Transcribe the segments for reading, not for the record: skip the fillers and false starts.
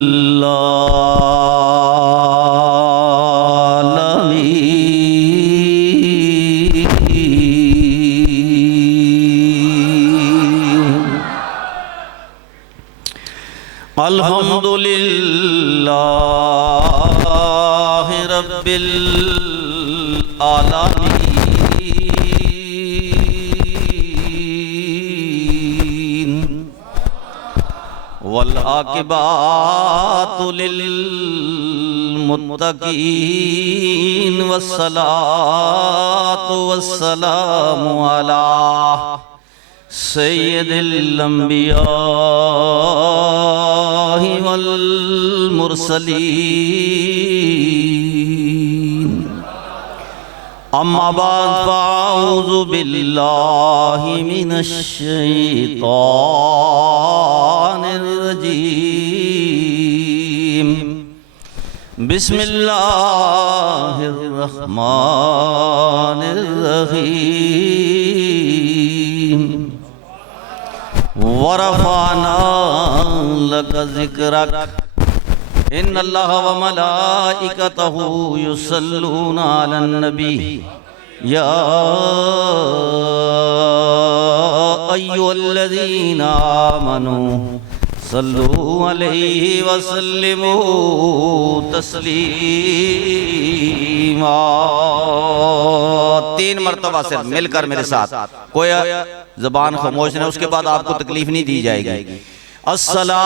अल्हम्दुलिल्लाहि रब्बिल आलमीन वल आकिबातु लिल मुत्तकीन वस्सलातु वस्सलामु अला सय्यदिल अंबिया वल मुरसलीन अम्मा बाद फ़अऊज़ु बिल्लाहि मिनश शैतानिर रजीम बिस्मिल्लाहिर रहमानिर रहीम वरफ़अना लका ज़िक्रक इन्नल्लाह व मलाइकतहु युसल्लूना अलन नबी या अय्युहल्लज़ीना आमनू सल्लू अलैहि व सल्लिमू तस्लीमा। 3 मरतबा से मिलकर मेरे साथ, कोई ज़बान खामोश नहीं, उसके बाद आपको तकलीफ नहीं दी जाएगी। अस्सलातु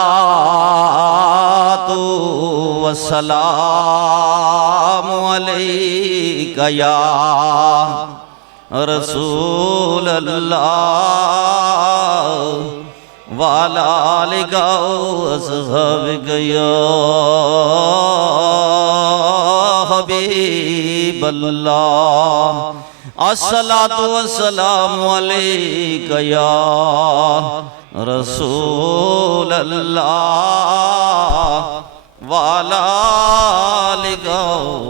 वस्सलामु अलैका या रसूल अल्लाह वाला आलिका वअस्हाबिका या हबीब अल्लाह। अस्सलातु वस्सलामु अलैका या रसूल अल्लाह वाला आलिका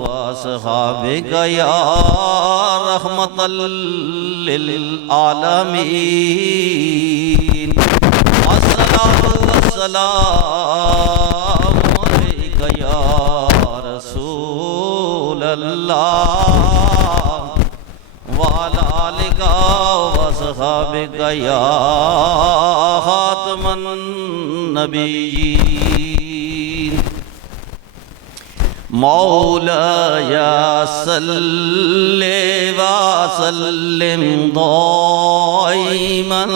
वअस्हाबिका या रहमतल लिल आलमीन। अस्सलातु वस्सलामु अलैका या रसूल अल्लाह वाला आलिका वअस्हाबिका या खातमन नबिय्यीन। मौलाया सल्ले व सल्लिम दाइमन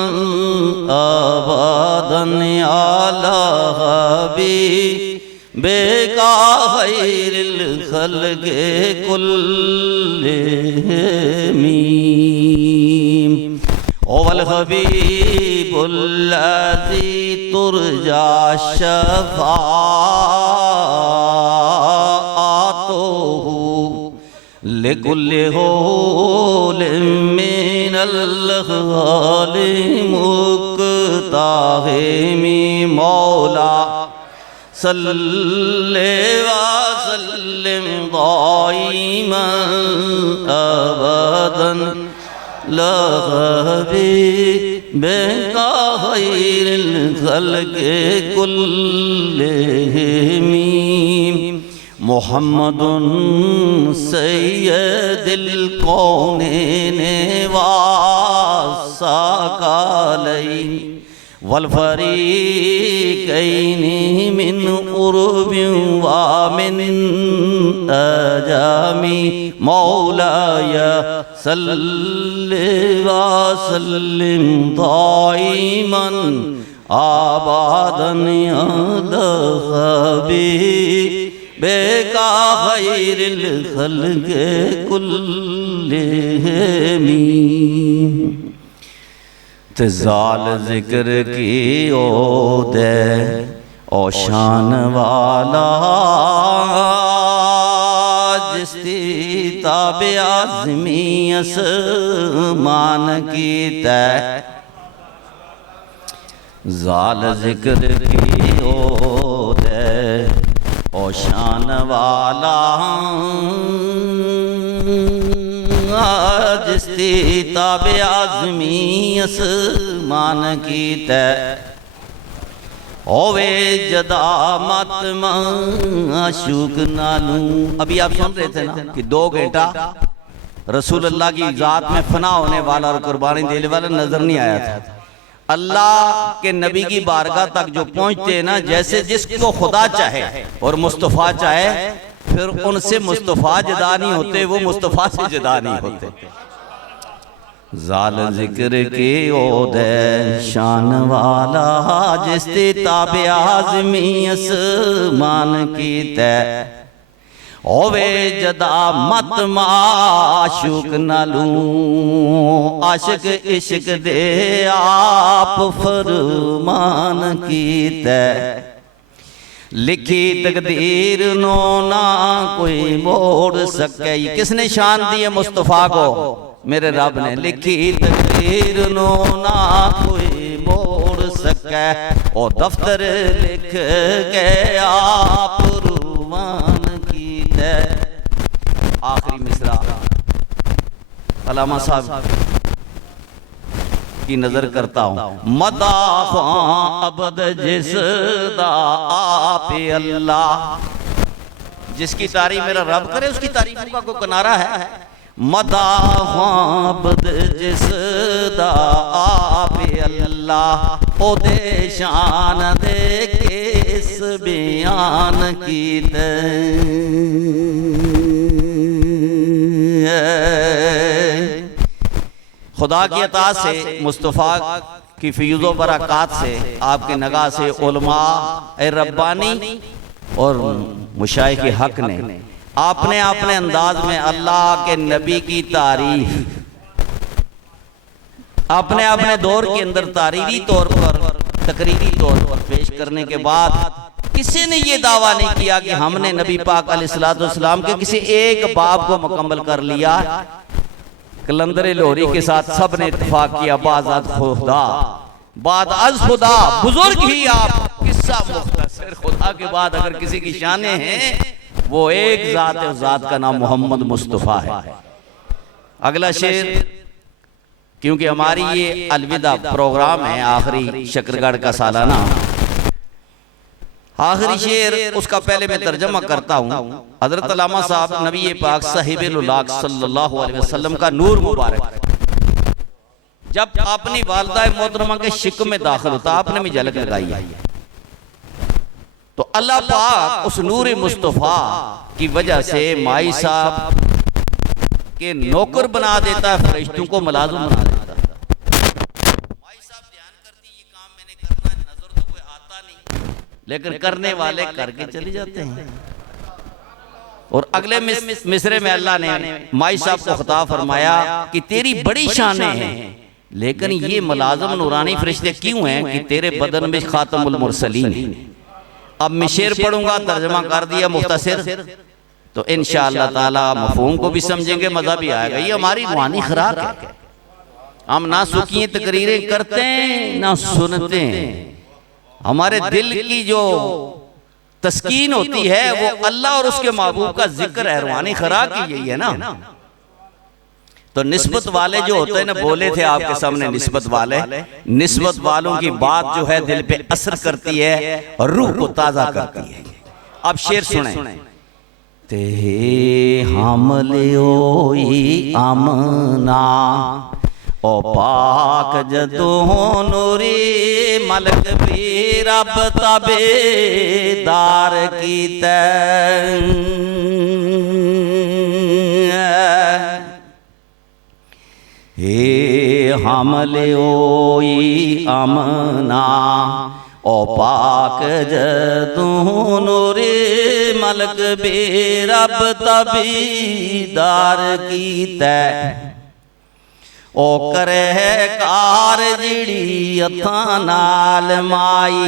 अबदन अला हबीबिका खैरिल खल्क़ि कुल्लिहिम वल हबीबुल्लज़ी तुरजा शफ़ाअतुहु लिकुल्लि हौलिम मिनल अहवालि मुक़ताहिमी। मौला सल्ले व सल्लिम दाइमन अबदन ला हबीबिका खैरिल खल्क़ि कुल्लिहिम। मुहम्मदुन सय्यदुल कौनैन व सक़लैन वल फ़रीक़ैन मिन उर्बिन व मिन अजामी। मौलाया सल्ले व सल्लिम दाइमन आबादन अला हबीबिका खैरिल खल्क़ि कुल्लिहिम। ज़ाल ज़िक्र की ओ दे ओ शान वाला जिसकी ताबे आज़मी आसमान की तय। ज़ाल ज़िक्र की ओ दे ओ शान वाला जिसकी ताबे आज़मी आसमान की तय। होवे जदा मत माशूक नालू। अभी आप सुन रहे थे ना कि 2 घंटा रसूल अल्लाह की जात में फना होने वाला और कुर्बानी देने वाला नजर नहीं आया था। अल्लाह के नबी की बारगाह तक जो पहुंचते हैं ना, जैसे जिसको खुदा चाहे और मुस्तफ़ा चाहे, फिर उनसे मुस्तफ़ा जुदा नहीं होते, वो मुस्तफ़ा से जुदा नहीं होते। जाल जिक्र के ओदे शान वाला जिसते ताबे आज़मी आसमान की तय होवे जदा मत माशूक नालू। आशिक इश्क दे आप फरमान की तय लिखी तकदीर नो ना कोई मोड़ सके। ये किसने शान दी है मुस्तफ़ा को? मेरे रब ने। लिखी तकदीर नो ना कोई मोड़ सके, और दफ्तर लिख के आप रुमान की तय। आखिरी मिसरा अल्लामा साहब की नजर करता हूं। मदा अबद जिसदा आप अल्लाह, जिसकी तारीफ मेरा रब करे उसकी तारीफ का कोई किनारा है। मदा अबद जिसदा आप अल्लाह ओ दे शान दे किस बयान की खुदा की अता से, मुस्तफ़ा की फ़ियूज़ो बरक़ात से, आपके नगाह से उलमा रब्बानी और मुशाइख हक ने आपने अपने अंदाज में अल्लाह के नबी की तारीफ अपने अपने दौर के अंदर तारीरी तौर पर, तकरीरी तौर पर पेश करने के बाद किसी ने ये दावा नहीं किया कि हमने नबी पाक अलैहिस्सलाम के किसी एक बाब को मुकम्मल कर लिया। कलंदर लोहरी के साथ सब ने इत्तेफाक किया, बाज़ खुदा बाद अज खुदा बुजुर्ग ही आप। किस्सा मुख्तसर, खुदा के बाद अगर किसी की शाने हैं वो एक जात है, उस जात का नाम मोहम्मद मुस्तफ़ा है। अगला शेर, क्योंकि हमारी ये अलविदा प्रोग्राम है, आखिरी शकरगढ़ का सालाना, आखिरी शेर उसका पहले मैं तर्जमा करता हूँ। हजरत अल्लामा साहब नबी पाक साहिबुल-उलाक सल्लल्लाहु अलैहि वसल्लम का नूर मुबारक जब अपनी वालिदा मोहतरमा के शिक में दाखिल होता, आपने भी झलक लगाई है, तो अल्लाह पाक उस नूर मुस्तफ़ा की वजह से माई साहब के नौकर बना देता है, फरिश्तों को मुलाजिम बना देता है। माई साहब ध्यान करती, ये काम मैंने करना है, नजर तो कोई आता नहीं, लेकिन करने वाले करके चले जाते हैं। और अगले मिसरे में अल्लाह ने माई साहब को खिताब फरमाया कि तेरी बड़ी शानें हैं, लेकिन ये मुलाजिम नूरानी फरिश्ते क्यों हैं कि तेरे बदन में खातमुल मुरसलीन है। अब मैं शेर पढ़ूंगा, तर्जमा कर दिया मुख्तसर, तो इंशाअल्लाह ताला मफहूम को भी समझेंगे, मजा भी आएगा। ये हमारी रूहानी खुराक है। हम ना सुखी तकरीरें करते हैं ना सुनते हैं। हमारे दिल की जो तस्कीन होती है वो अल्लाह और उसके महबूब का जिक्र है। रूहानी खुराक ही यही है ना। तो निस्बत वाले जो होते हैं ना, बोले थे आपके सामने निस्बत वाले, निस्बत वालों की बात जो है दिल पे असर करती है और रूह को ताजा करती है। अब शेर सुने। ते हमले ओई आमना ओ पाक जदों नूरी मलक भी रब ताबेदार की हे हमले ओई आमना ओ पाक जदों नूरे मलक बे रब तबीदार की तय ओ करे कार जिड़ी अथां नाल माई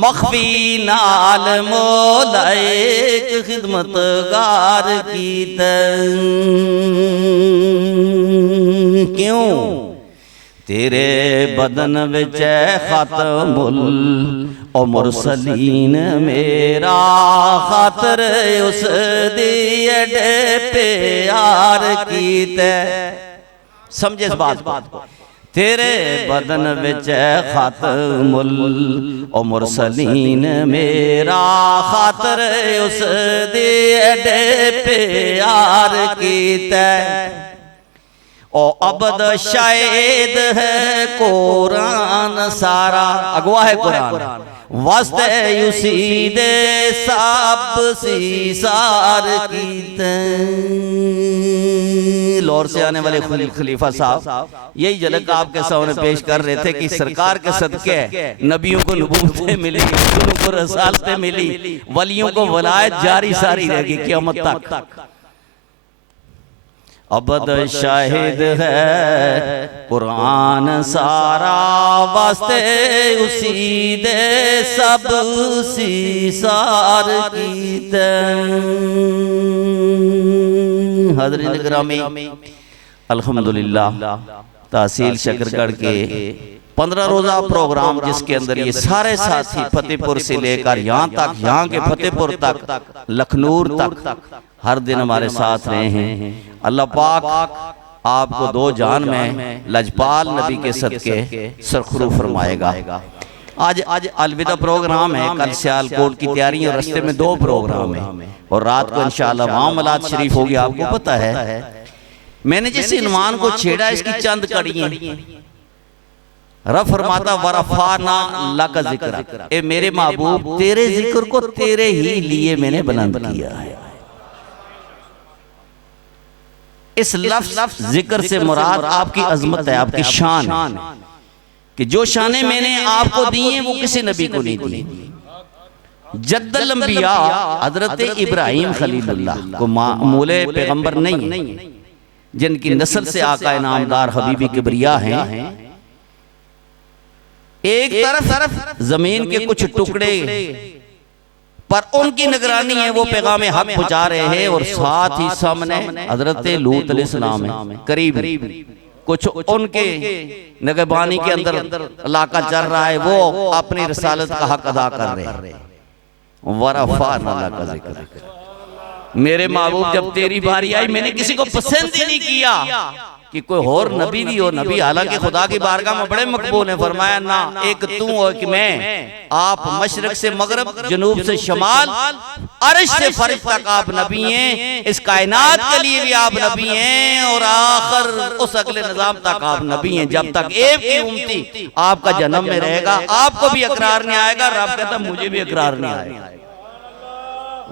मखफी नाल मोलाए एक खिदमतगार की तय क्यों तेरे बदन विच खातमुल ओ मुरसलीन मेरा खातर उस दी एडे प्यार कीते। समझे इस बात को। तेरे बदन विच खातमुल ओ मुरसलीन मेरा खातर उस दे एडे प्यार कीता ओ अबद शायद है कुरान सारा अगवा है कुरान वास्ते उसी दे सब सीसार कीते। लाहौर से आने वाले खलीफा साहब यही झलक आपके सामने पेश कर रहे थे कि सरकार के सदके नबियों को नबूवतें मिली, रसूलों को रसालतें मिली, वलियों को वलायत जारी सारी रहेगी क़यामत तक। अबद शाहिद है कुरान सारा वास्ते उसी दे सब सीसार कीते। हज़रात गिरामी अल्हम्दुलिल्लाह तहसील शकरगढ़ के 15 रोजा प्रोग्राम जिसके अंदर ये सारे साथी फतेहपुर से लेकर यहाँ तक, यहाँ के फतेहपुर तक, लखनऊ तक हर दिन हमारे साथ रहे हैं। अल्लाह पाक आपको दो जान में लजपाल नबी के सदके सरखुरू फरमाएगा। आज अलविदा प्रोग्राम है, कल सियालकोट की तैयारी है, रस्ते में 2 प्रोग्राम है और रात को इंशाअल्लाह वहाँ मलाद शरीफ होगी। आपको पता है मैंने जिस इन्वान को छेड़ा इसकी चंद कड़ियां रब फरमाता वरफाना लका जिक्र, ए मेरे महबूब तेरे जिक्र को तेरे ही लिए मैंने बुलंद किया है। इस लफ्ज जिक्र से मुराद आपकी अजमत है, आपकी शान है कि जो शानें मैंने आपको दी हैं वो किसी नबी को नहीं दी। जद्दल अंबिया हजरत इब्राहिम खलीलुल्लाह को मूले पैगंबर नहीं है, जिनकी नस्ल से आका नामदार हबीबी किबरिया हैं। एक तरफ जमीन के कुछ टुकड़े पर उनकी निगरानी है, वो पैगाम हक पहुंचा रहे हैं और साथ ही सामने हजरत लूत अलैहिस्सलाम है, करीब कुछ उनके निगरानी के अंदर इलाका चल रहा है, वो अपनी रिसालत का हक अदा कर रहे हैं। वरफ़अना लका ज़िक्र, मेरे महबूब जब तेरी बारी आई मैंने किसी को पसंद ही नहीं किया कि कोई और नबी भी हो। नबी हालांकि खुदा की बारगाह में बड़े मकबूल हैं, फरमाया ना एक तू और कि मैं, आप मशरक से मगरब, जनूब से शमाल, अर्श से फर्श तक आप नबी हैं, इस कायनात के लिए भी आप नबी हैं और आखिर उस अगले निजाम तक आप नबी हैं। जब तक एक की उम्मती आपका जन्म में रहेगा आपको भी इकरार नहीं आएगा। रब कहता मुझे भी इकरार नहीं आएगा।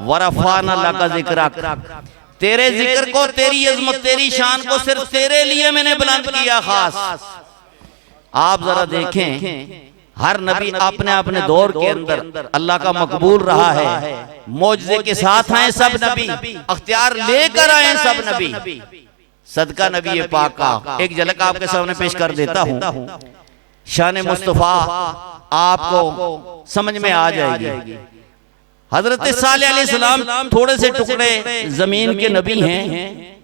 वरफ़अना लका ज़िक्रक, तेरे जिक्र को, तेरी अजमत, तेरी शान को सिर्फ तेरे लिए मैंने बुलंद किया खास। आप जरा देखें हर नबी अपने अपने दौर के अंदर अल्लाह का मकबूल रहा है, मौजज़े के साथ आए सब नबी, अख्तियार लेकर आए सब नबी। सदका नबी पाक का एक झलक आपके सामने पेश कर देता हूं। शान मुस्तफा आपको समझ में आ जाएगी। हजरत सालेह अलैहिस्सलाम थोड़े से टुकड़े जमीन के नबी हैं,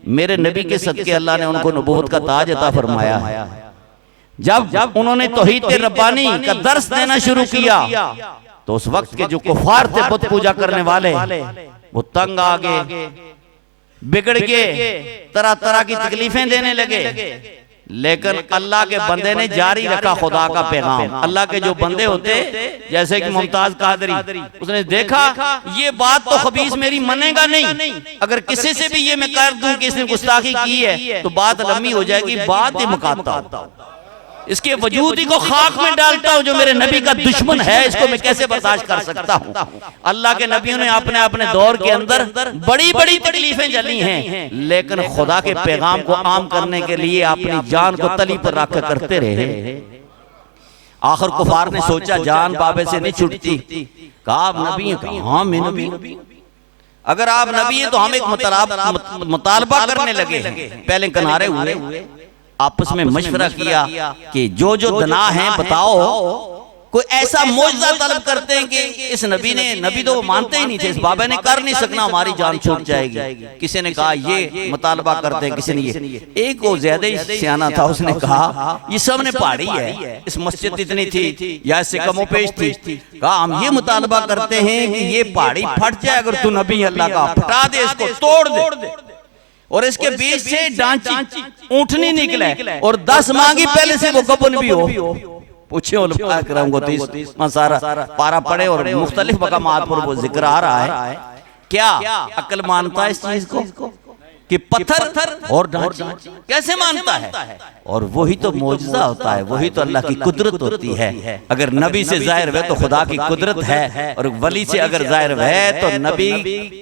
मेरे नबी के सदके अल्लाह ने उनको नबूवत का ताज अता फरमाया है। जब उन्होंने तौहीद रब्बानी का दर्स देना शुरू किया तो उस वक्त के जो कुफार थे, बुत पूजा करने वाले, वो तंग आ गए, बिगड़ गए, तरह तरह की तकलीफें देने लगे। लेकिन अल्लाह के बंदे ने जारी रखा खुदा का पैगाम। अल्लाह के जो बंदे होते जैसे कि मुमताज कादरी, उसने देखा ये बात तो खबीस मेरी मनेगा नहीं, अगर किसी से भी ये मैं कर दूं कि इसने गुस्ताखी की है तो बात लंबी हो जाएगी, बात ही मुकाता, इसके वजूद ही को खाक में डालता हूं। जो मेरे नबी का दुश्मन है इसको मैं कैसे बर्दाश्त कर सकता हूं। अल्लाह के नबियों ने अपने अपने दौर के अंदर बड़ी बड़ी तकलीफें झेली हैं, लेकिन खुदा के पैगाम को आम करने के लिए अपनी जान को तली पर रख करते रहे। आखिर कुफार ने सोचा जान बाबे से नहीं छूटती, कहा आप नबी हैं? कहा हाँ मैं नबी हूं। अगर आप नबी हैं तो हम एक मुतालबा करने लगे। पहले किनारे हुए, आपस में मशवरा किया कि जो जो दना है बताओ, कोई ऐसा मौजज़ा तलब करते हैं कि इस नबी ने, नबी तो वो मानते ही नहीं थे, इस बाबा ने कर नहीं सकना, हमारी जान छूट जाएगी। किसी ने कहा ये मुतालबा करते हैं, किसी ने ये, एक वो ज्यादा ही सियाना था, उसने कहा ये सब ने पहाड़ी है, इस मस्जिद इतनी थी या इससे कमोपेश थी, कहा हम ये मुतालबा करते हैं कि ये पहाड़ी फट जाए, अगर तू नबी अल्लाह का फटा दे, इसको तोड़ दे। और इसके बीच से डांची ऊंटनी निकले और 10 मांगी पहले से वो गबन भी हो। पूछे उलमा इकराम को 30 सारा पारा पड़े और मुख्तलिफ मकामात पर वो जिक्र आ रहा है। क्या अक्ल मानता है इस चीज को कि पत्थर और ढांची कैसे मानता है? और वही तो मौजज़ा होता है, वही तो अल्लाह की कुदरत होती है। अगर नबी से जाहिर है तो खुदा की कुदरत है, और वली से अगर जाहिर है तो नबी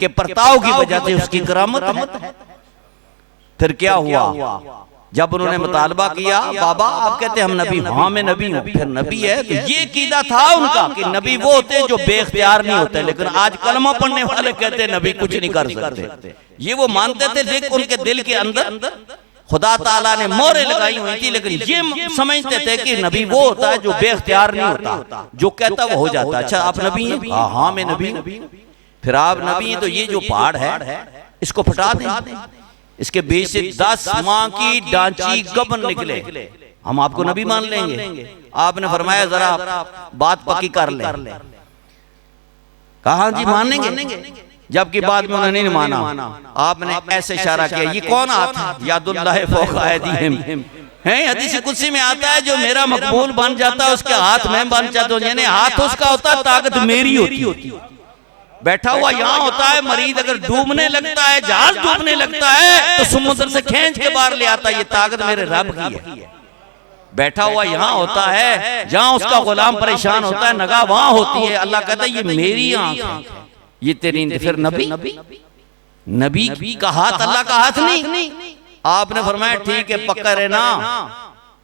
के परताव की वजह से उसकी करामत है। फिर क्या हुआ जब उन्होंने मुतालबा किया, बाबा आप कहते हैं हम नबी, हाँ मैं नबी हूँ, फिर नबी है तो ये कीदा था उनका कि नबी वो होते हैं जो बेख्तियार नहीं होते। लेकिन आज कलमा पढ़ने वाले कहते हैं नबी कुछ नहीं कर सकते। ये वो मानते थे, देख उनके दिल के अंदर खुदा ताला ने मोहरें लगाई हुई थी, लेकिन ये समझते थे कि नबी वो होता है जो बेख्तियार नहीं होता, जो कहता वो हो जाता। अच्छा आप नबी हैं? हाँ मैं नबी हूँ। फिर आप नबी हैं तो ये जो पहाड़ है इसको फटा दें, इसके बीच से 10 माह की डांची गबन निकले, हम आपको नबी मान लेंगे। आपने फरमाया जरा बात पक्की कर ले। कहा जी मान लेंगे, जबकि बाद में उन्होंने नहीं माना। आपने ऐसे इशारा किया, ये कौन आता? यादुल्लाह फौका ऐदीहिम है, हदीस कुदसी में आता है जो मेरा मकबूल बन जाता है उसके हाथ में बन जाता हूं, यानी हाथ उसका होता है, ताकत मेरी होती। बैठा हुआ यहाँ होता है, मरीज अगर डूबने लगता है, जहाज डूबने लगता है तो समुद्र से खींच के बाहर ले आता है, ये ताकत मेरे रब की है। बैठा हुआ यहाँ होता है, जहाँ उसका गुलाम परेशान होता है, नगाह वहां होती है। अल्लाह कहता है ये मेरी आंख है, ये तेरी। फिर नबी का हाथ अल्लाह का हाथ नहीं। आपने फरमाया ठीक है पक्का रहना,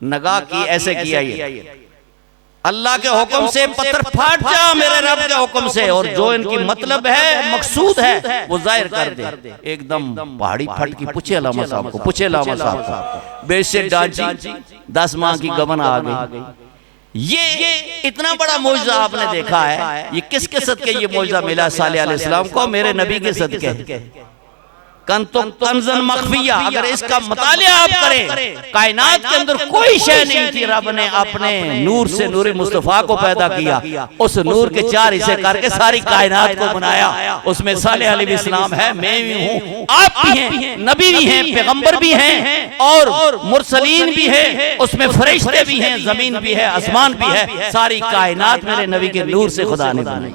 नगाह की ऐसे किया, ये अल्लाह के हुक्म से पत्थर फाट जा मेरे रब के हुक्म से, और जो इनकी मतलब है मकसूद है वो जाहिर कर दे। एकदम पहाड़ी फट की। पूछे अलामा साहब को, पूछे अलामा साहब को, बेशक डांची 10 माह की गबन आ गई। ये इतना बड़ा मौजज़ा आपने देखा है, ये किसके सदके ये मौजज़ा मिला? सालेह अलैहिस्सलाम को, मेरे नबी के सदके। कंज़न मख्फिया, अगर इसका मुतालिया आप करें, कायनात के अंदर कोई शय नहीं थी, रब ने अपने नूर से नूर मुस्तफा को पैदा किया, उस नूर के 4 हिस्से करके सारी कायनात को बनाया। उसमें सालेह अलैहिस्सलाम है, मैं भी हूँ, आप भी हैं, नबी भी हैं, पैगंबर भी हैं, और मुरसलीन भी है, उसमें फरिश्ते भी हैं, जमीन भी है, आसमान भी है, सारी कायनात मेरे नबी के नूर से खुदा ने बनाई।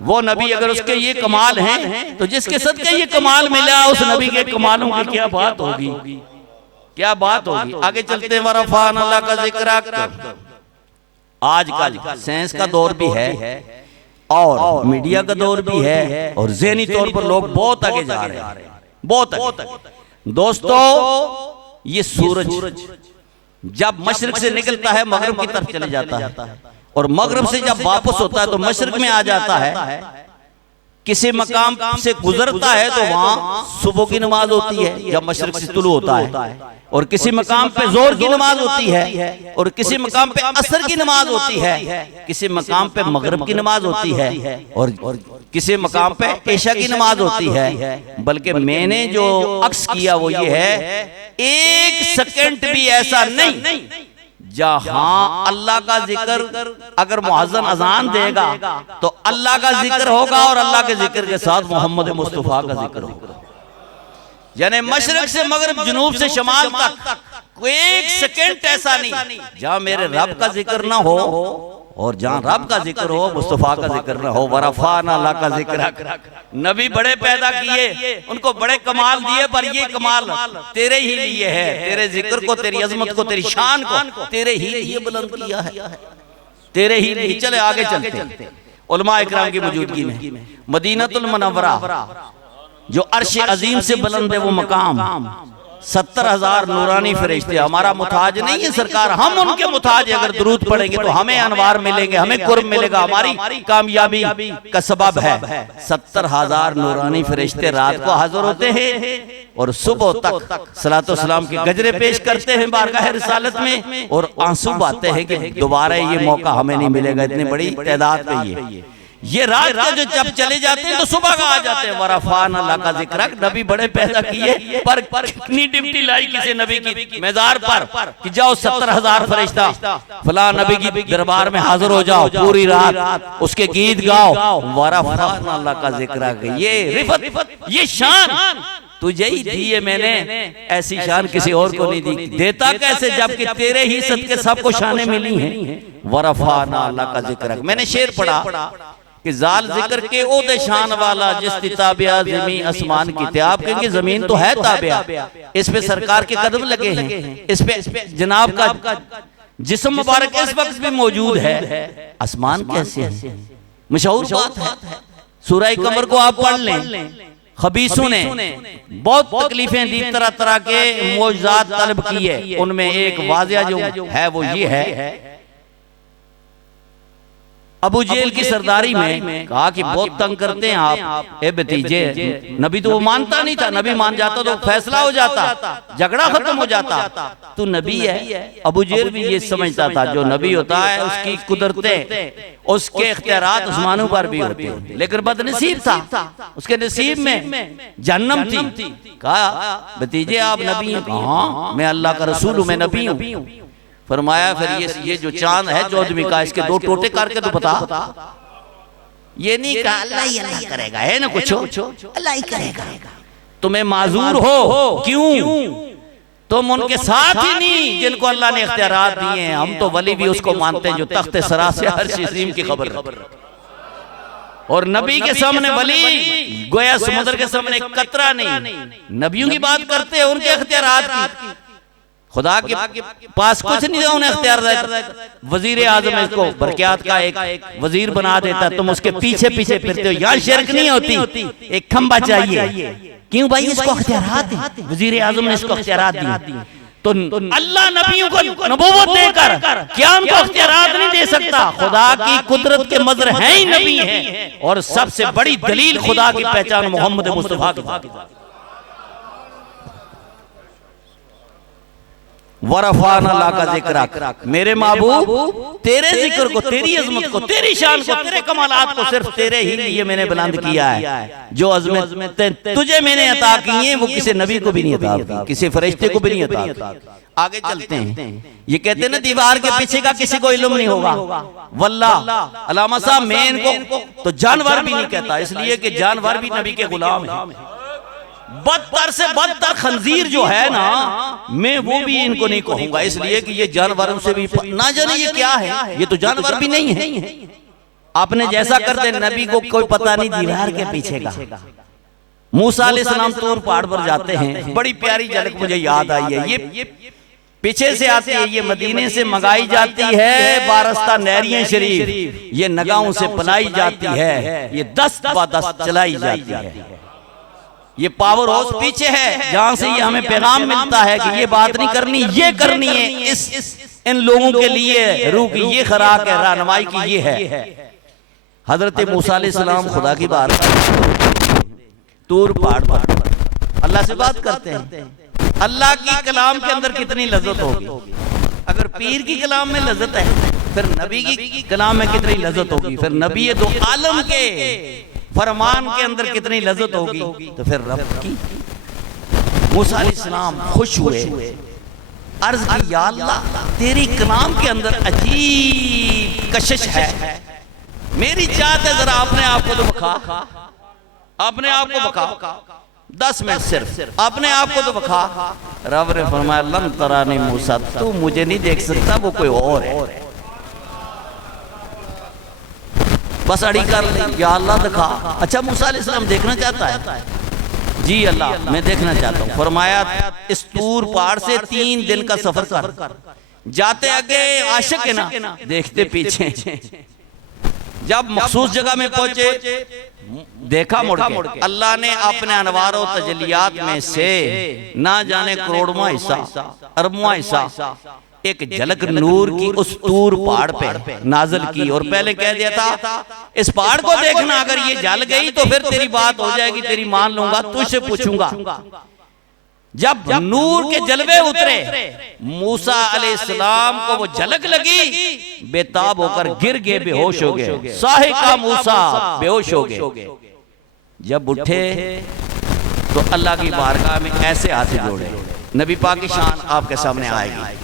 वो नबी अगर उसके ये कमाल हैं तो जिसके सदके ये कमाल मिला, उस नबी के कमालों की क्या बात होगी, क्या बात होगी। आगे चलते हैं, वरफ़ान अल्लाह का जिक्र। आजकल साइंस का दौर भी है और मीडिया का दौर भी है, और ज़हनी तौर पर लोग बहुत आगे जा रहे हैं, बहुत आगे। दोस्तों ये सूरज जब मशरिक से निकलता है मगरिब की तरफ चले जाता है, और मगरिब से जब वापस होता है तो मशरिक में आ जाता है। किसी मकाम से गुजरता है तो वहां सुबह की नमाज होती है जब मशरिक से तुलू होता है, और किसी मकाम पे जोर की नमाज होती है, और किसी मकाम पे असर की नमाज होती है, किसी मकाम पे मगरिब की नमाज होती है, और किसी मकाम पे इशा की नमाज होती है। बल्कि मैंने जो अक्स किया वो ये है, 1 सेकंड भी ऐसा नहीं जहां अल्लाह का जिक्र, अगर मुअज्जिन अजान देगा तो अल्लाह का जिक्र होगा, और अल्लाह के जिक्र के साथ मोहम्मद मुस्तफा का जिक्र होगा। यानी मशरिक से मगरिब, जुनूब से शमाल तक 1 सेकंड ऐसा नहीं जहां मेरे रब का जिक्र ना हो, और जहां रब का जिक्र हो, मुस्तफा का जिक्र ना हो। वरफ़ाना अल्लाह का जिक्र। नबी बड़े पैदा किए, उनको बड़े कमाल दिए, पर ये कमाल तेरे ही लिए है, तेरे जिक्र को, तेरी अजमत को, तेरी शान को तेरे ही लिए बुलंद किया है, तेरे ही लिए। चले आगे चलते हैं। उलमा इकराम की मौजूदगी में मदीनतुल मुनव्वरा जो अर्श अजीम से बुलंद है, वो मकाम 70,000 नूरानी फरिश्ते। हमारा मुताज नहीं है सरकार, हम उनके मुताज। अगर दुरूद पढ़ेंगे तो हमें अनवार मिलेंगे, हमें कुर्ब मिलेगा, हमारी कामयाबी का सबब है। 70,000 नूरानी फरिश्ते रात को हाजिर होते हैं और सुबह तक सलातो सलाम के गजरे पेश करते हैं बारगाह रिसालत में, और आंसू बहाते हैं कि दोबारा ये मौका हमें नहीं मिलेगा। इतनी बड़ी तादाद पे ये रात को जो जब चले जाते हैं तो सुबह का आ जाते हैं। वरफ़ान अल्लाह का जिक्र। नबी बड़े पैदा किए, पर कितनी ड्यूटी लाई किसी नबी की मेज़ार पर कि जाओ 70,000 फरिश्ता फलां नबी की दरबार में हाजिर हो जाओ, पूरी रात उसके गीत गाओ। वरफ़ान अल्लाह का जिक्र। ये रिफत, ये शान तुझे ही दी है मैंने, ऐसी शान किसी और को नहीं दी। देता कैसे जबकि तेरे ही सदके सबको शानें मिली हैं। वरफाना लका जिक्रक, मैंने शेर पढ़ा कि जाल जिक्र के ओदे शान वाला जिस ताबिया जमीन आसमान की थे। आप कहेंगे जमीन तो है ताबिया, इस पे सरकार के कदम लगे हैं, इस पे जनाब का जिस्म मुबारक इस वक्त भी मौजूद है, आसमान कैसे है? मशहूर बात है, सूरह कमर को आप पढ़ लें। खबीसों ने बहुत तकलीफें दी, तरह तरह के मौजूदात तलब किए, उनमें एक वाजिया जो है वो ये है, अबू जेल की सरदारी में कहा कि बहुत तंग करते हैं आप ए भतीजे। नबी तो वो मानता नहीं था, नबी मान जाता तो फैसला हो जाता, झगड़ा खत्म हो जाता। तू नबी है। अबू जेल भी ये समझता था जो नबी होता है उसकी कुदरतें, उसके इख्तियारात उस्मानों पर भी होते हैं, लेकिन बदनसीब था, उसके नसीब में जहन्नम थी। कहा भतीजे आप नबी हैं? हाँ मैं अल्लाह का रसूल हूं, मैं नबी हूं। फरमाया फिर ये जो चांद है 14वीं का, इसके 2 टोटे करके तो बता। ये नहीं कहा अल्लाह ही अल्लाह करेगा, है ना कुछ अल्लाह ही करेगा। तुम्हें माजूर हो क्यों? तुम उनके साथ ही नहीं जिनको अल्लाह ने इख्तियारात दिए हैं। हम तो वली भी उसको मानते हैं जो तख्ते सरा से हर अजीम की खबर, और नबी के सामने वली गोया समुद्र के सामने कतरा नहीं। नबियों की बात करते हैं, उनके इख्तियारात की। खुदा के पास कुछ नहीं है, उन्हें इख्तियार। वजीर आजम इसको बरक़ियात का एक वजीर बना देता, तुम उसके पीछे पीछे फिरते हो। यहाँ शिरक नहीं होती, एक खंबा चाहिए। क्यों भाई? इसको इख्तियारात दी, वजीर आजम ने इसको इख्तियारात दी। तो अल्लाह नबियों को नबूवत देकर क्या उनको इख्तियारात नहीं दे सकता? खुदा की कुदरत के मज़र हैं ही नबी हैं, और सबसे बड़ी दलील खुदा की पहचान मोहम्मद मुस्तफा की। वरफाना लका जिक्रक, मेरे महबूब तेरे जिक्र को, तेरी अजमत को, तेरी शान को, तेरे कमालात को सिर्फ तेरे ही लिए मैंने बुलंद किया है। जो अजमतें तुझे मैंने अता की हैं वो किसी नबी को भी नहीं अता की, किसी फरिश्ते को भी नहीं अता की। आगे चलते हैं। ये कहते हैं ना दीवार के पीछे का किसी को इल्म नहीं होगा। वल्लाह अल्लामा साहब मैं इनको तो जानवर भी नहीं कहता, इसलिए कि जानवर भी नबी के गुलाम है। बदतर से बदतर खंजीर जो है ना, मैं वो भी इनको नहीं कहूंगा, इसलिए कि ये जानवरों से भी ना जाने ये क्या है, ये तो जानवर भी नहीं है। आपने जैसा करते नबी को कोई पता नहीं दीवार के पीछे का। मूसा अलैहिस्सलाम तूर पहाड़ पर जाते हैं, बड़ी प्यारी झलक मुझे याद आई है। ये पीछे से आती है, ये मदीने से मंगाई जाती है, बारस्ता नहरियां शरीफ ये नगाहों से पलाई जाती है, ये 10 ब 10 चलाई जाती है। ये पावर हाउस पीछे है जहां से ये हमें पैगाम मिलता है कि ये बात नहीं करनी, ये करनी है। इन लोगों के लिए रूह की ये खुराक है, रहनुमाई की ये है। हजरत मूसा अलैहिस्सलाम खुदा की बात तूर पहाड़ पर अल्लाह से बात करते हैं। अल्लाह की कलाम के अंदर कितनी लज्जत होगी। अगर पीर की कलाम में लज्जत है, फिर नबी की कलाम में कितनी लज्जत होगी। फिर नबी दो आलम के फरमान के अंदर कितनी लज्जत होगी, तो फिर रब की। मूसा अलैहिस्सलाम खुश हुए, अर्ज की या अल्लाह तेरी कलाम के अंदर अजीब कशिश है, मेरी चाहत है जरा अपने आप को तो बखा, अपने आप को बखा 10 मिनट सिर्फ अपने आप को तो बखा। रब ने फरमाया लन तरानी मूसा, तू मुझे नहीं देख सकता, वो कोई और है। बस अड़ी कर ले, या अल्लाह दिखा। अच्छा मूसा अलैहिस्सलाम देखना चाहता है? जी अल्लाह मैं देखना चाहता हूँ। फरमाया इस तूर पहाड़ से 3 दिन का सफर कर। जाते आगे आशिक है ना, देखते पीछे। जब मखसूस जगह में पहुंचे देखा मुड़ के, अल्लाह ने अपने अनवारों तजलियात में से ना जाने करोड़वां हिस्सा, अरबवां हिस्सा एक झलक नूर की उस तूर पहाड़ पे नाजल की। और पहले कह दिया था इस पहाड़ को देखना, अगर ये जल गई तो फिर तेरी बात हो जाएगी, तेरी मान लूंगा, तुझसे पूछूंगा। जब नूर के जलवे उतरे, मूसा अलैहिस्सलाम को वो झलक लगी, बेताब होकर गिर गए, बेहोश हो गए। साहिब का मूसा बेहोश हो गए। जब उठे तो अल्लाह की बारगाह में ऐसे हाथ जोड़े, नबी पाक की शान आपके सामने आएगी।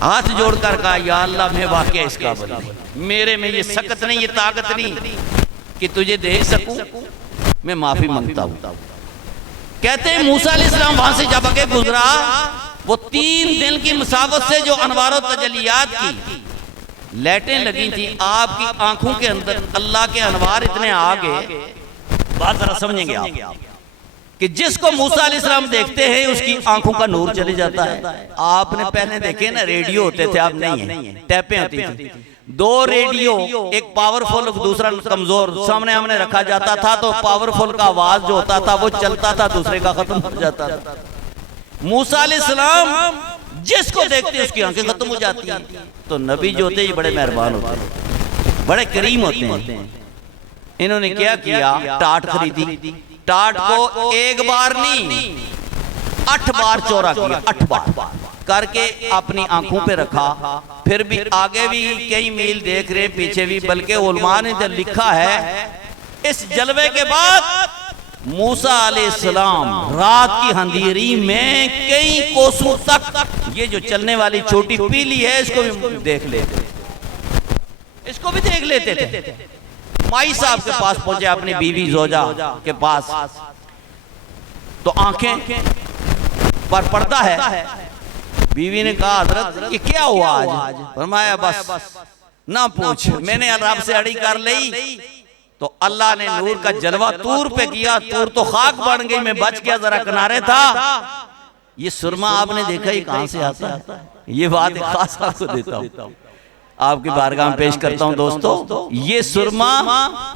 हाथ जोड़कर कहा या अल्लाह मैं वाकई इस काबिल नहीं, मेरे में ये सकत नहीं, ये ताकत नहीं कि तुझे देख सकूं, मैं माफी मांगता हूं। कहते हैं मूसा अलैहिस्सलाम वहां से जब आगे गुजरा, वो 3 दिन की मुसाफत से जो अनवार तजलियात की लाइटें लगी थी, आपकी आंखों के अंदर अल्लाह के अनवार इतने आ गए। बात जरा समझेंगे आप कि जिसको मूसा अलैहिस्सलाम देखते हैं उसकी आंखों का नूर चले जाता है। आपने पहले देखे ना, रेडियो होते थे, आप नहीं है, टैपें होती थी, 2 रेडियो, एक पावरफुल दूसरा कमजोर, सामने हमने रखा जाता था, तो पावरफुल का आवाज जो होता था वो चलता था, दूसरे का खत्म हो जाता था। मूसा अलैहिस्सलाम जिसको देखते उसकी आंखें खत्म हो जाती हैं। तो नबी जो होते हैं बड़े मेहरबान होते हैं, बड़े करीम होते हैं। इन्होंने क्या किया, टाट खरीदी, टाट को 1 बार नहीं 8 बार चौरा किया, 8 बार करके अपनी आंखों पे रखा। फिर भी आगे भी कई मील देख रहे, पीछे भी, बल्कि उलमा ने जो लिखा है, इस जलवे के बाद मूसा अलैहिस्सलाम रात की अंधेरी में कई कोसों तक, ये जो चलने वाली छोटी पीली है इसको भी देख लेते, इसको भी देख लेते थे। माई साहब के पास पहुंचे, अपनी बीवी जोजा के पास, तो आंखें पर पर्दा है। बीवी ने कहा, हजरत ये क्या हुआ आज? फरमाया, बस ना पूछ, मैंने रब से अड़ी कर ली, तो अल्लाह ने नूर का जलवा तूर पे किया, तूर तो खाक बन गई, मैं बच गया, जरा किनारे था। ये सुरमा आपने देखा ही कहां से आता है? ये बात खास आपको देता हूं, आपकी बारगाह में पेश करता हूं दोस्तों। ये सुरमा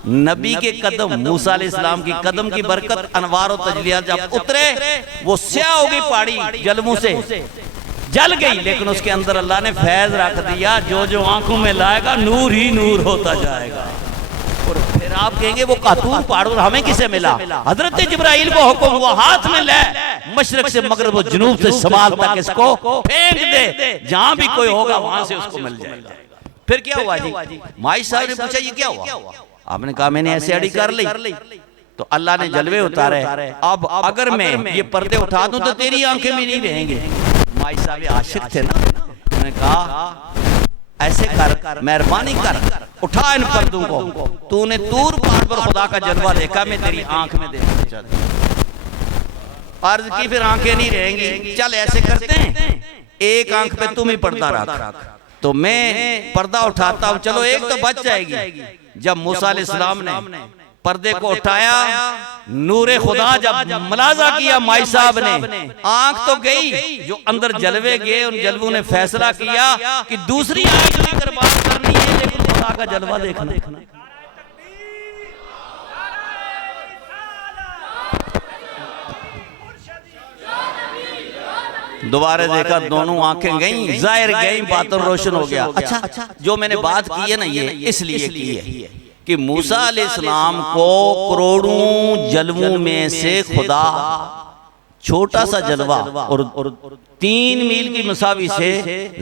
नबी के कदम, मूसा अलैहिस्सलाम की कदम की बरकत, अनवार और तजलियात जब उतरे, वो स्याह हो गई पहाड़ी, जलमों से जल गई, लेकिन उसके अंदर अल्लाह ने फैज रख दिया, जो जो आंखों में लाएगा नूर ही नूर होता जाएगा। और फिर आप कहेंगे वो कातून पहाड़ हमें किसे मिला? हजरत जिब्राइल को हुक्म हुआ, हाथ में ले, मशरक से मगरब और जुनूब से शमाल तक इसको फेंक दे, जहां भी कोई होगा वहां से उसको मिल जाएगा। फिर क्या हुआ जी? माई साहब ने पूछा, ये क्या हुआ? आपने कहा, मैंने ऐसे अड़ी कर ली, तो अल्लाह ने जलवे उतारे। अब अगर मैं ये पर्दे उठा दूं तो तेरी आंखें में नहीं रहेंगे। माई साहब आशिक थे ना, उन्होंने कहा, ऐसे कर, मेहरबानी कर, उठा इन पर्दों को, तूने तूर पहाड़ पर खुदा का जलवा देखा, मैं तेरी आंख में देखना चाहता हूं। अर्ज की, फिर आंखें नहीं रहेंगी, चल ऐसे करते हैं, एक आंख पे तुम ही पर्दा रख, तो मैं पर्दा उठाता हूं, चलो एक तो बच जाएगी। जब मूसा अलैहिस्सलाम ने पर्दे को उठाया, नूरे खुदा जब मुलाजा किया माई साहब ने, आंख तो गई, जो अंदर जलवे गए, उन जलवों ने फैसला किया कि दूसरी आंख भी कुर्बान करनी है, लेकिन खुदा का जलवा देखना। दोबारा देखा, दोनों आंखें गईं, जाहिर गईं, बातों रोशन हो गया। अच्छा, जो मैंने बात की है ना, ये इसलिए की है कि मूसा अलैहिस्सलाम को करोड़ों जलवों में से खुदा छोटा सा जलवा और 3 मील की मसावी से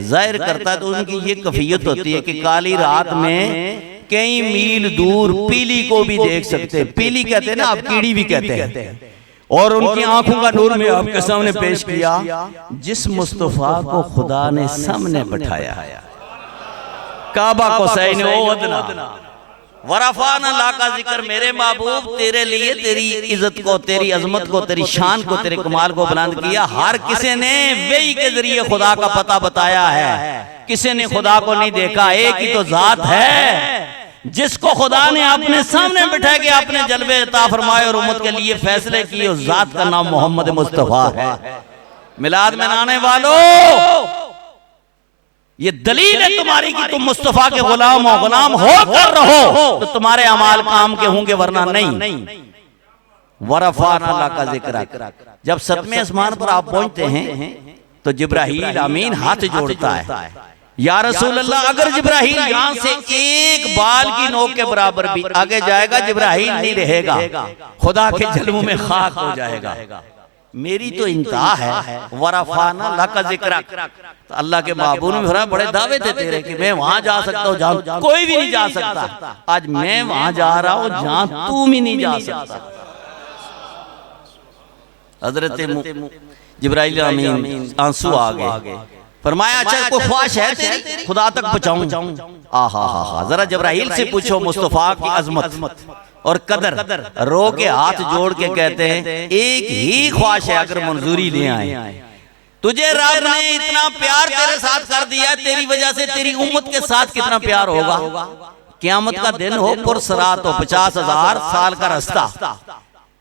जाहिर करता है, तो उनकी ये कैफियत होती है कि काली रात में कई मील दूर पीली को भी देख सकते हैं। पीली कहते हैं ना, आप कीड़ी भी कहते हैं। और उनकी आंखों का नूर में आपके सामने पेश किया, जिस मुस्तफा को खुदा ने सामने बैठाया, काबा को सैन ओदना वरफाना ला का जिक्र, मेरे महबूब तेरे लिए तेरी इज्जत को, तेरी अजमत को, तेरी शान को, तेरे कमाल को बुलंद किया। हर किसी ने वही के जरिए खुदा का पता बताया है, किसी ने खुदा को नहीं देखा। एक ही तो जात है जिसको खुदा ने अपने सामने बिठा के अपने जलवे अता फरमाए और उम्मत के लिए फैसले किए, उस जात का नाम मोहम्मद मुस्तफा है। मिलाद मनाने वालों, ये दलील है तुम्हारी कि तुम मुस्तफा के गुलाम हो, गुलाम हो कर रहो तो तुम्हारे अमाल काम के होंगे, वरना नहीं। वरफाना ला का जिक्र, जब 7वें आसमान पर आप पहुंचते हैं तो जिब्राहील अमीन हाथ जोड़ता है, या रसूल अल्लाह, अगर जिब्राहील यहां से एक बाल की नोक के बराबर भी आगे जाएगा, जिब्राहील नहीं रहेगा, खुदा के जलवों में खाक हो जाएगा। मेरी तो इंतहा है, वरफाना ला का जिक्र। तो अल्लाह के महबूब ने भरा, बड़े दावे थे तेरे कि मैं वहां जा सकता हूं, जहां कोई भी नहीं जा सकता। आज मैं वहां जा रहा हूं जहां तू भी नहीं जा सकता। हजरत जिब्राइल अमीन आंसू आ गए, फरमाया, अच्छा कोई ख्वाहिश है तेरी खुदा तक पहुंचाऊं? आहा, जरा जिब्राइल से पूछो मुस्तफा की अजमत, और कदर, रो के हाथ जोड़ के कहते हैं एक ही ख्वाहिश है, अगर मंजूरी ले आए। तुझे रब ने इतना प्यार तेरे साथ कर दिया, तेरी वजह से तेरी उम्मत के साथ कितना प्यार होगा। क़यामत का दिन हो, पुरसरात हो, 50,000 साल का रास्ता,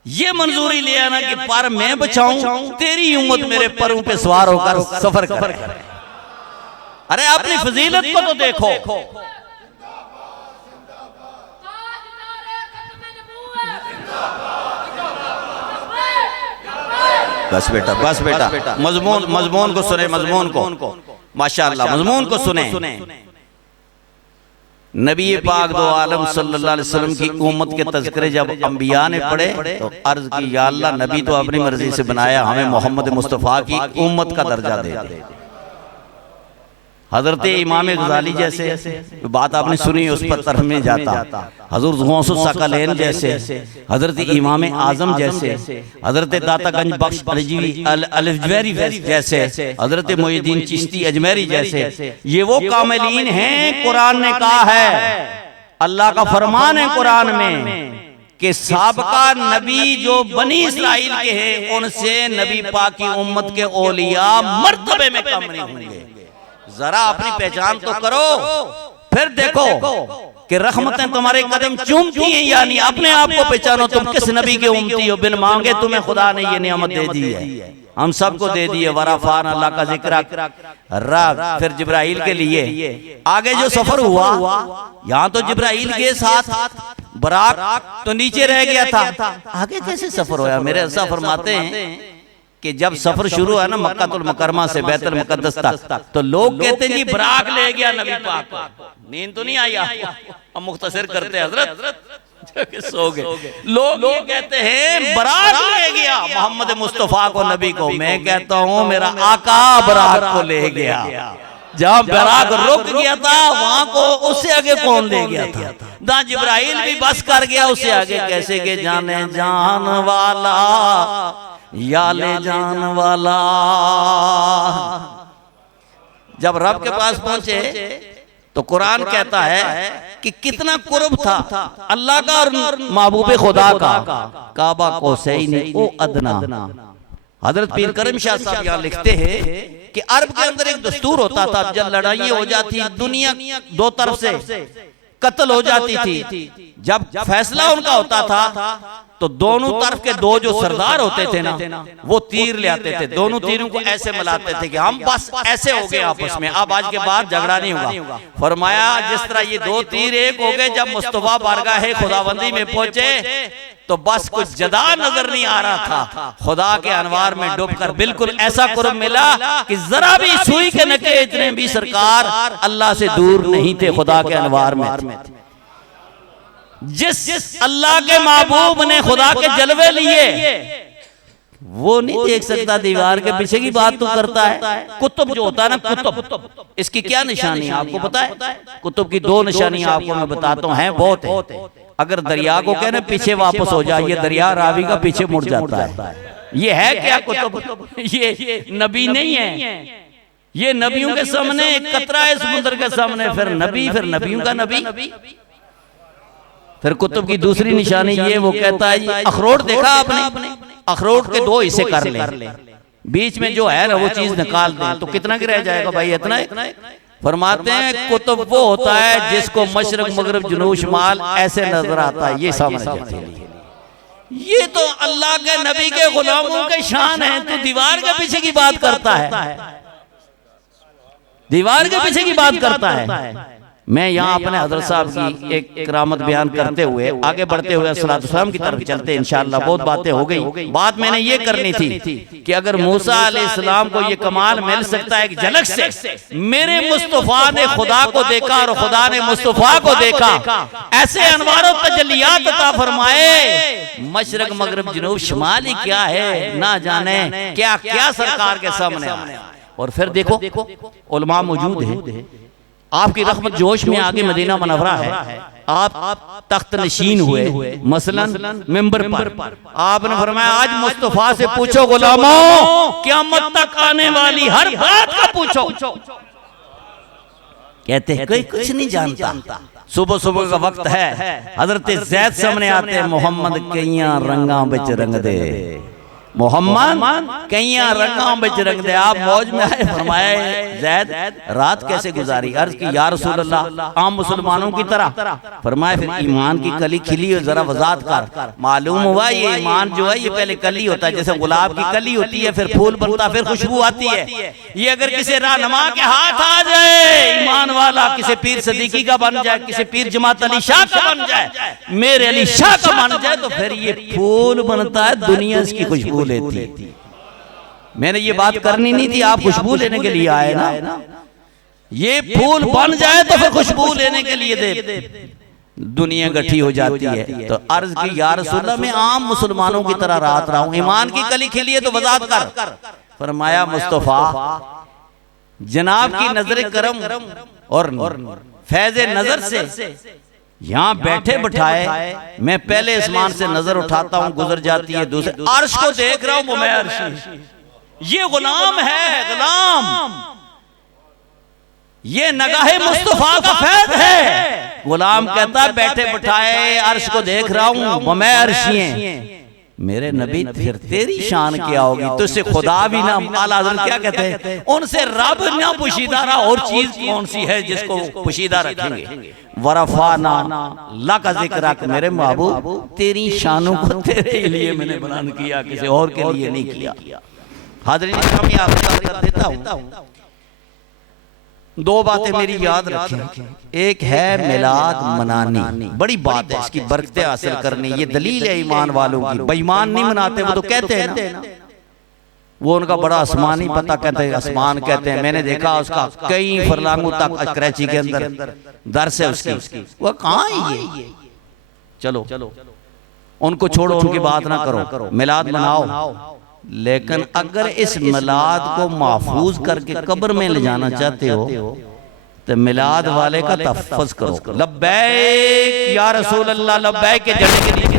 ये मंजूरी ले आना कि पर मैं बचाऊं, तेरी उम्मत मेरे परों पे सवार होकर सफर करे। अरे अपनी फजीलत को तो देखो। बस बेटा, बस बेटा, मजमून को सुने, मजमून को, माशाअल्लाह मजमून को सुने। नबी पाक दो आलम सल्लल्लाहु अलैहि वसल्लम की उम्मत के तज़किरे जब अंबिया ने पढ़े तो अर्ज की, या अल्लाह, नबी तो अपनी मर्जी से बनाया, हमें मोहम्मद मुस्तफ़ा की उम्मत का दर्जा दे दे। हजरत इमाम गजाली जैसे बात आपने सुनी, उस पर तरफ में जाता। हजरत गौसुस सकलैन जैसे, हजरत इमाम आजम जैसे, हजरत दातागंज बख्श अलजवेरी जैसे, हजरत मोइनुद्दीन चिश्ती अजमेरी जैसे, ये वो कामिलीन हैं। कुरान ने कहा है, अल्लाह का फरमान है कुरान में कि साबका नबी जो बनी इस्राइल के हैं, उनसे नबी पाक की उम्मत के औलिया मर्तबे में कम नहीं होंगे। जरा अपनी पहचान तो करो, फिर देखो कि रहमतें तुम्हारे कदम चूमती हैं या नहीं। अपने आप को पहचानो, तुम किस नबी के उम्मती हो। बिन मांगे तुम्हें खुदा ने ये नियामत दे दी है, हम सबको दे दी है। वराफान अल्लाह का जिक्र रब। फिर जिब्राइल के लिए आगे जो सफर हुआ, यहाँ तो जिब्राइल के साथ बराक तो नीचे रह गया था, आगे कैसे सफर हुआ? मेरे ऐसा फरमाते हैं कि जब सफर शुरू है ना मक्कातुल मुकर्रमा से बैतुल मुकद्दस तक, तो लोग कहते हैं जी बराक ले गया नबी पाक को। नींद तो नहीं आई आपको? हम मुख्तसर करते हैं हजरत, सो गए। लोग ये कहते हैं बराक ले गया मोहम्मद मुस्तफा को, नबी को। मैं कहता हूँ मेरा आका बराक को ले गया। जहाँ बराक रुक गया था वहां को उससे आगे कौन ले गया था? ना जिब्राइल भी बस कर गया, उससे आगे कैसे के जाने जान वाला या ले जान वाला। जब रब के पास पहुंचे तो कुरान कहता है कि कितना कुर्ब था अल्लाह का और महबूब खुदा का। काबा कौसैन ओ अदना। हजरत पीर करम शाह साहब यहाँ लिखते हैं कि अरब के अंदर एक दस्तूर होता था, जब लड़ाई हो जाती, दुनिया दो तरफ से कत्ल हो जाती थी, जब फैसला उनका होता था तो दोनों तरफ के दो जो सरदार होते थे ना, वो तीर ले आते थे, दोनों तीरों को ऐसे मिलाते थे कि हम बस ऐसे हो गए आपस में, अब आज के बाद झगड़ा नहीं होगा। फरमाया जिस तरह ये दो तीर एक हो गए, जब मुस्तफा बारगाह खुदाबंदी में पहुंचे तो बस कुछ जदा नजर नहीं आ रहा था, खुदा के अनवार में डूबकर बिल्कुल ऐसा कुर्ब मिला कि जरा भी सुई के नके इतने भी सरकार अल्लाह से दूर नहीं थे, खुदा के अनवार में। जिस अल्लाह के महबूब ने खुदा के जलवे लिए, वो नहीं देख सकता दीवार के पीछे की बात तो करता है। कुतुब जो होता है ना, कुतुब, इसकी क्या निशानी है आपको पता है? कुतुब की दो निशानियां आपको मैं बताता हूँ, है बहुत है। अगर दरिया को कहना पीछे वापस हो जाए, ये दरिया रावी का पीछे मुड़ जाता है। ये है क्या कुतुब? ये नबी नहीं है, ये नबियों के सामने एक कतरा है समुद्र के सामने, फिर नबी, फिर नबियों का नबी। फिर कुतुब की दूसरी निशानी ये, वो कहता है अखरोट देखा आपने? अखरोट के दो हिस्से कर ले, बीच में जो है ना वो चीज निकाल दें तो कितना की रह जाएगा भाई? इतना। फरमाते हैं कुतुब वो होता है जिसको मशरक मगरब जुनूब शुमाल ऐसे नजर आता है, ये समझ जाते हैं। ये तो अल्लाह के नबी के गुलामों के शान है, तो दीवार के पीछे की बात करता है, दीवार के पीछे की बात करता है। मैं यहाँ अपने हजरत साहब की एक करामत बयान करते हुए आगे बढ़ते हुए सलात सलाम की तरफ चलते इंशाअल्लाह। बहुत बातें हो गई, बात मैंने ये करनी थी कि अगर मूसा अलैहिस्सलाम को ये कमाल मिल सकता है एक झलक से, मेरे मुस्तफा ने खुदा को देखा और खुदा ने मुस्तफा को देखा, ऐसे अनवारों तजल्लियात अता फरमाए, मशरक मगरिब जुनूब शुमाल ही क्या है ना जाने क्या क्या सरकार के सामने आया। और फिर देखो उलमा मौजूद है, आपकी रहमत जोश में आगे मदीना मुनव्वरा है, आप तख्त नशीन हुए मसलन मिंबर पर, आपने फरमाया आज मुस्तफा से पूछो गुलामों, क़यामत तक आने वाली हर बात का पूछो। कहते हैं कोई कुछ नहीं जानता, सुबह सुबह का वक्त है, हजरत ज़ैद सामने आते हैं, मोहम्मद कईयां रंगा बिच रंग दे, मोहम्मद कईयां रंगा बिच रंग दे। आप मौज में आए, फरमाया ज़ैद रात कैसे गुजारी? अर्ज की या रसूल अल्लाह आम मुसलमानों की तरह। फरमाया फिर ईमान की कली खिली हो, जरा वजात कर। मालूम हुआ ये ईमान जो है ये पहले कली होता है, जैसे गुलाब की कली होती है, फिर फूल बनता, फिर खुशबू आती है। ये अगर किसी रहनुमा के हाथ आ जाए, ईमान वाला किसी पीर सदीकी का बन जाए, किसी पीर जमात अली शाह का बन जाए, मेरे अली शाह का बन जाए, तो फिर ये फूल बनता है, दुनिया इसकी खुशबू लेती। मैंने ये बात करनी नहीं थी, आप खुशबू लेने के लिए आए ना। ये फूल बन जाए तो फिर खुशबू लेने के लिए दे दुनिया गठी हो जाती है। तो अर्ज की या रसूल अल्लाह मैं आम मुसलमानों की तरह रात रहा हूं, ईमान की कली खिली है तो वजात कर। फरमाया मुस्तफा जनाब की नजर करम और फैज़े नजर से यहाँ बैठे बिठाए मैं पहले आसमान से नजर उठाता हूँ, गुजर जाती है दूसरे अर्श को देख रहा हूँ, वो मैं अर्श, ये गुलाम है, गुलाम, ये नगाहे मुस्तफा का फैज़ है। गुलाम कहता बैठे बिठाए अर्श को देख रहा हूँ, वो मैं अर्शी है। मेरे नबी फिर तेरी शान क्या होगी? तुझसे खुदा भी ना, आला हज़रत क्या कहते हैं, उनसे रब ना पुशीदा रहा, और चीज कौन सी है जिसको पुशीदा रखेंगे? वरफाना लका ज़िक्रक, मेरे महबूब तेरी शानों को तेरे लिए मैंने बयान किया, किसी और के लिए नहीं किया। हाज़रीन मैं आपको कर देता हूँ, दो बातें मेरी याद रखें। एक है मिलाद मनानी, बड़ी बात है, इसकी बरकतें हासिल करनी, ये दलील है ईमान वालों की। बेईमान नहीं मनाते, वो तो कहते हैं ना, वो उनका बड़ा आसमानी पता कहते हैं, आसमान कहते हैं। मैंने देखा उसका कई फरलांगों तक कराची के अंदर दर्स है उसकी, वो कहाँ है ये? चलो उनको छोड़ो, उनकी बात ना करो, मिलाद मनाओ। लेकिन अगर इस मिलाद को महफूज करके कब्र में ले जाना चाहते हो तो मिलाद वाले का तहफ़्फ़ुज़ करो। लब्बैक या रसूल अल्लाह, लब्बैक के झंडे के नीचे।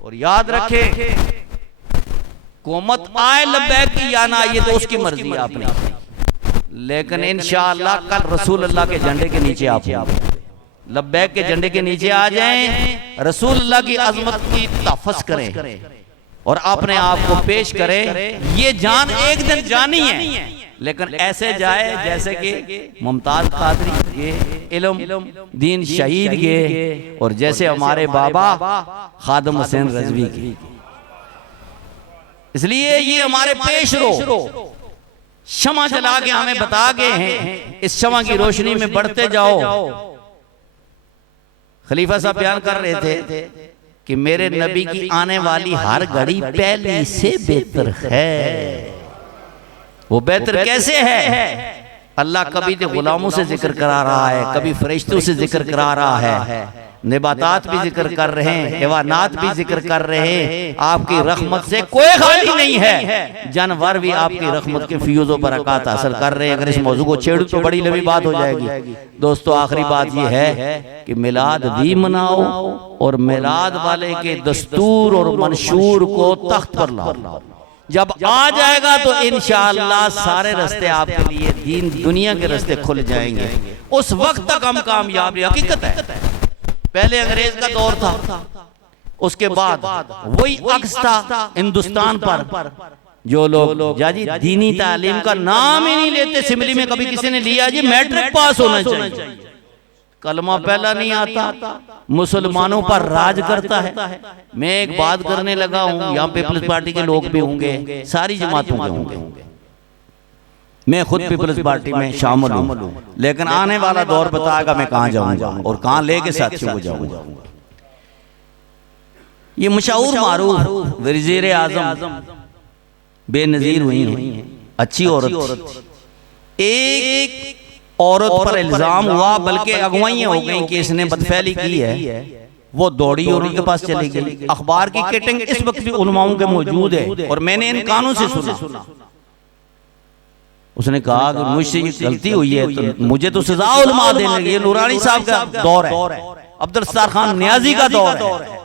और याद रखे कोमत आए लब्बैक की या ना, ये तो उसकी मर्जी है आपने, लेकिन इंशाअल्लाह कल रसूल अल्लाह के झंडे के नीचे आप लब्बैक के झंडे के नीचे आ जाएं, रसूल अल्लाह की अजमत की तहफ़्फ़ुज़ करें और अपने आप को पेश करें। ये जान एक दिन जानी है, लेकिन ऐसे जाए जैसे कि मुमताज कादरी के इल्म दीन शहीद के, और जैसे हमारे बाबा खादम हुसैन रज़वी के। इसलिए ये हमारे पेश रो शमा जला के हमें बता गए हैं, इस शमा की रोशनी में बढ़ते जाओ। खलीफा साहब बयान कर रहे थे कि मेरे नबी की आने वाली हर घड़ी पहले से बेहतर है। वो बेहतर कैसे है? अल्लाह कभी तो गुलामों से जिक्र करा रहा है, कभी फरिश्तों से जिक्र करा रहा है, निबातात भी जिक्र कर रहे हैं, हैवानात भी जिक्र कर रहे हैं। आपकी रहमत से कोई खाली नहीं है, जानवर भी आपकी रहमत के फ्यूज़ और बरक़ात हासिल कर रहे हैं। अगर इस मौजू को छेड़ू तो बड़ी लंबी बात हो जाएगी। दोस्तों आखिरी बात यह है कि मिलाद भी मनाओ और मिलाद वाले के दस्तूर और मंशूर को तख्त पर लाओ। जब आ जाएगा तो इंशाअल्लाह सारे रास्ते आपके लिए दीन दुनिया के रास्ते खुल जाएंगे। उस वक्त तक हम कामयाब, हकीकत है। पहले अंग्रेज का दौर था, उसके बाद वही अक्स था हिंदुस्तान पर। जो लोग जाजी दीनी तालीम का नाम ही नहीं लेते, सिमली में कभी किसी ने लिया जी मैट्रिक पास होना चाहिए, कलमा पहला नहीं आता, मुसलमानों पर राज करता है। मैं एक बात करने लगा हूँ, यहाँ पीपल्स पार्टी के लोग भी होंगे, सारी जमातों के होंगे, मैं खुद पीपल्स पार्टी में शामिल हूँ, लेकिन आने वाला दौर बताएगा मैं कहाँ जाऊंगा और कहाँ लेके साथियों को जाऊंगा। ये मशहूर मारूफ वज़ीर आज़म बेनज़ीर हुई हैं, अच्छी औरत। एक औरत पर इल्जाम हुआ, बल्कि अगवाइयां हो गई कि इसने बदफैली की है, वो दौड़ी और उनके पास चली गई। अखबार की कटिंग इस वक्त भी उलमाओं के मौजूद है और मैंने इन कानों से सुना। उसने कहा कि मुझसे ये गलती हुई है तो मुझे तो सजा उलमा देने लगी। ये नूरानी साहब का दौर है, अब्दुल सत्तार खान नियाजी का दौर है।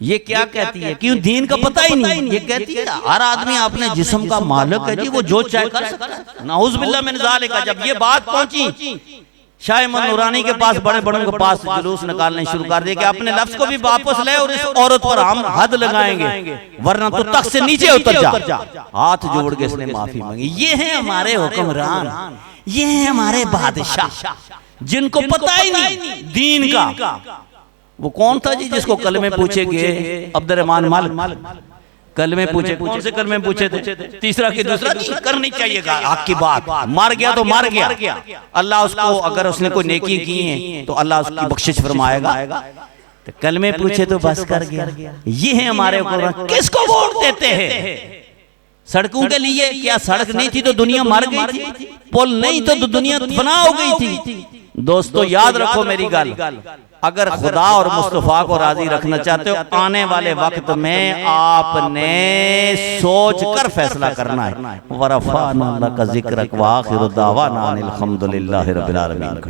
ये क्या कहती है? क्यों दीन का पता ही नहीं। ये कहती है हर आदमी अपने जिस्म का मालिक है जी, वो जो चाहे कर सकता है। नाउज़ बिल्लाह मिन ज़ालिका। जब ये बात पहुंची शाह अहमद नूरानी के पास, बड़े बड़ों के पास जुलूस निकालने शुरू कर दिए कि अपने लफ्ज को भी वापस ले और इस औरत पर हम हद लगाएंगे, वरना तो तख्त से नीचे उतर जा। हाथ जोड़ के इसने माफी मांगी। ये है हमारे हुक्मरान, ये है हमारे बादशाह, जिनको पता ही नहीं दीन का। वो कौन था जी जिसको कलमे पूछे गए? अब्दुर्रहमान मालिक कलमे पूछे। कौन से कलमे पूछे थे? तीसरा की दूसरा नहीं करनी चाहिए हक की बात। मार गया तो मार गया, अल्लाह उसको, अगर उसने कोई नेकी की है तो अल्लाह उसकी बख्शिश फरमाएगा। तो कलमे पूछे तो बस कर गया। ये है हमारे ऊपर। किसको वोट देते हैं? सड़कों के लिए? क्या सड़क नहीं थी तो दुनिया मर गई थी? पुल नहीं तो दुनिया फना हो गई थी? दोस्तों याद रखो मेरी गल, अगर खुदा और मुस्तफा को राजी रखना चाहते हो, आने वाले वक्त में आपने सोच कर फैसला करना है। वरफ़अना लका ज़िक्रक व आखिरु दावाना अनिल हम्दुलिल्लाहि रब्बिल आलमीन।